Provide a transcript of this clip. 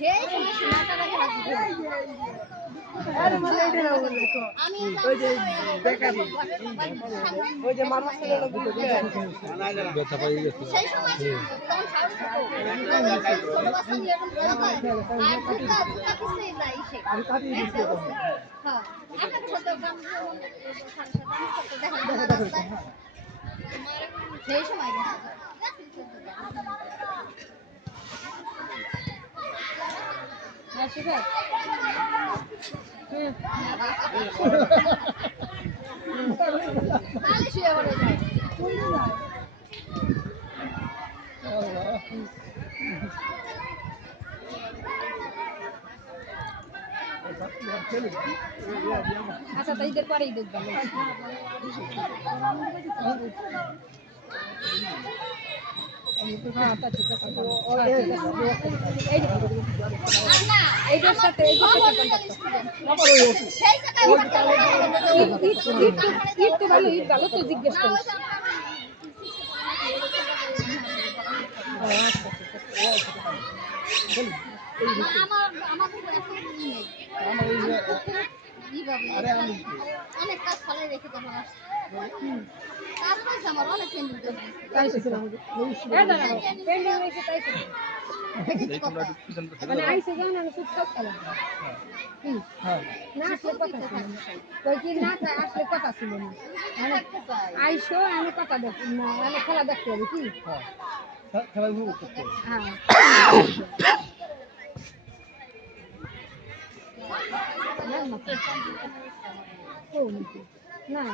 সেই সময় সোনাটা লাগে আরে মানে এটা না বলে দেখো ওই যে বেকার ওই যে মানুষ ছিল না ব্যথা পাই গেছে সেই সময় তখন সাহস ছোট বাচ্চা নিয়ে এরকম ভয় পায় আর ভুকা কিছুই নাই সে আমি কাটিয়ে দিচ্ছি হ্যাঁ আপনাকে সাথে গ্রাম দেখা রাস্তায় সেই সময় শিখা তাহলে শুয়ে পড়ে যায় আচ্ছা তাই ঈদের পরেই দেখবেন এইটার সাথে ঈদ তো ভালো ঈদ ভালো তো জিজ্ঞেস করিস অনেক কাজ ফলে রেখে দেওয়া আমার অনেক মানে আইসে যাও না চুপচাপ খেলা না আসলে কথা ছিল কই কি না আসলে কথা ছিল না মানে আইসো আমি কথা দেখ মানে খেলা দেখতে হবে কি খেলা উপভোগ করতে হ্যাঁ না